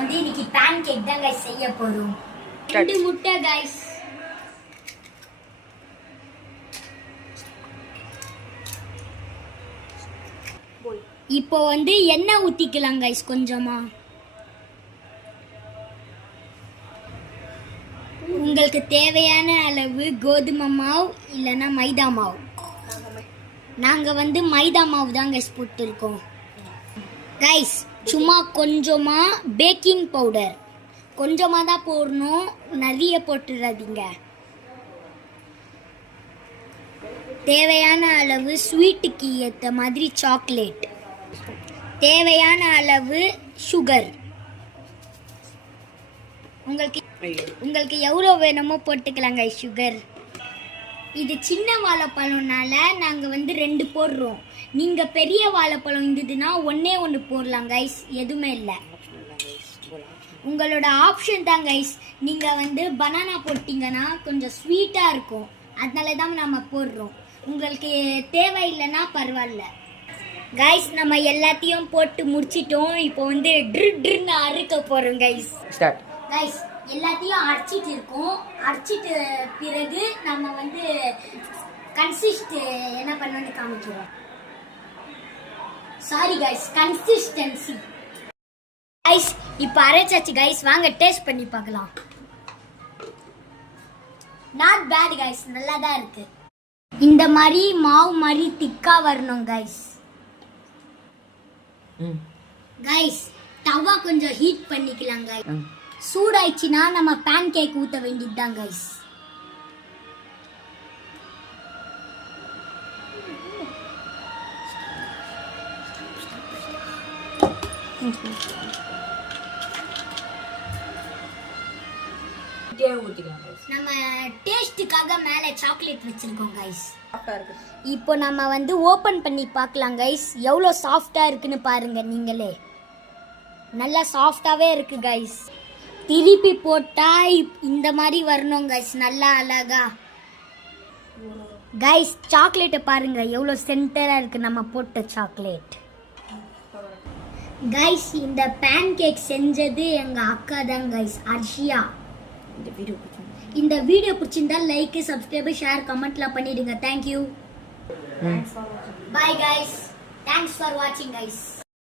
வந்து இன்னைக்கு pan cake தான் गाइस செய்ய போறோம். 2 முட்டை गाइस. இப்போ வந்து எண்ணெய் ஊத்திக்கலாம் गाइस கொஞ்சமா. உங்களுக்கு தேவையான அளவு கோதுமை மாவு இல்லனா மைதா மாவு. நாங்க வந்து மைதா மாவு தான் गाइस போட்டுருக்கோம். गाइस சும்மா கொஞ்சமா பேக்கிங் பவுடர் கொஞ்சமா தான் போடணும், நிறைய போட்டுறாதீங்க. தேவையான அளவு ஸ்வீட்டுக்கு ஏற்ற மாதிரி சாக்லேட், தேவையான அளவு சுகர். உங்களுக்கு எவ்வளோ வேணுமோ போட்டுக்கலாங்க சுகர். இது சின்ன வாழைப்பழம்னால நாங்கள் வந்து 2 போடுறோம். நீங்கள் பெரிய வாழைப்பழம் இருந்ததுன்னா ஒன்று போடலாம் கைஸ், எதுவுமே இல்லை. உங்களோட ஆப்ஷன் தான் கைஸ். நீங்கள் வந்து பனானா போட்டிங்கன்னா கொஞ்சம் ஸ்வீட்டாக இருக்கும், அதனால தான் நம்ம போடுறோம். உங்களுக்கு தேவையில்லைன்னா பரவாயில்ல கைஸ். நம்ம எல்லாத்தையும் போட்டு முடிச்சிட்டோம். இப்போ வந்து ட்ருன்னு அறுக்க போகிறோம் கைஸ். கைஸ் எல்லாத்தையும் அரைச்சிட்டு இருக்கோம். அரைச்சிட்டு பிறகு நம்ம வந்து கன்சிஸ்ட் என்ன பண்ணணும்னு காமிக்கிறோம். Sorry guys, consistency. கைஸ் இப்போ அரைச்சாச்சு கைஸ், வாங்க டேஸ்ட் பண்ணி பார்க்கலாம். நாட் பேட் கைஸ், நல்லா தான் இருக்கு. இந்த மாதிரி மாவு மாதிரி திக்கா வரணும் கைஸ். கைஸ் தவா கொஞ்சம் ஹீட் பண்ணிக்கலாம் கைஸ். சூடாயிடுச்சுன்னா நம்ம பேன் கேக் ஊற்ற வேண்டியதுதான் கைஸ். நம்ம டேஸ்டுக்காக மேலே சாக்லேட் வச்சிருக்கோம் கைஸ். இப்போ நம்ம வந்து ஓபன் பண்ணி பார்க்கலாம் கைஸ், எவ்வளோ சாஃப்டா இருக்குன்னு பாருங்க நீங்களே. நல்லா சாஃப்டாவே இருக்கு கைஸ். திருப்பி போட்டா இந்த மாதிரி வரணும் கைஸ், நல்லா அழகா. கைஸ் சாக்லேட்டை பாருங்க எவ்வளோ சென்டரா இருக்கு நம்ம போட்ட சாக்லேட். கைஸ் இந்த பேன் கேக் செஞ்சது எங்க அக்கா தான் கைஸ், அர்ஷியா. இந்த வீடியோ பிடிச்சிருந்தா லைக், சப்ஸ்கிரைப், ஷேர், கமெண்ட்ல பண்ணிடுங்க. Thank you. Bye guys. Thanks for watching guys.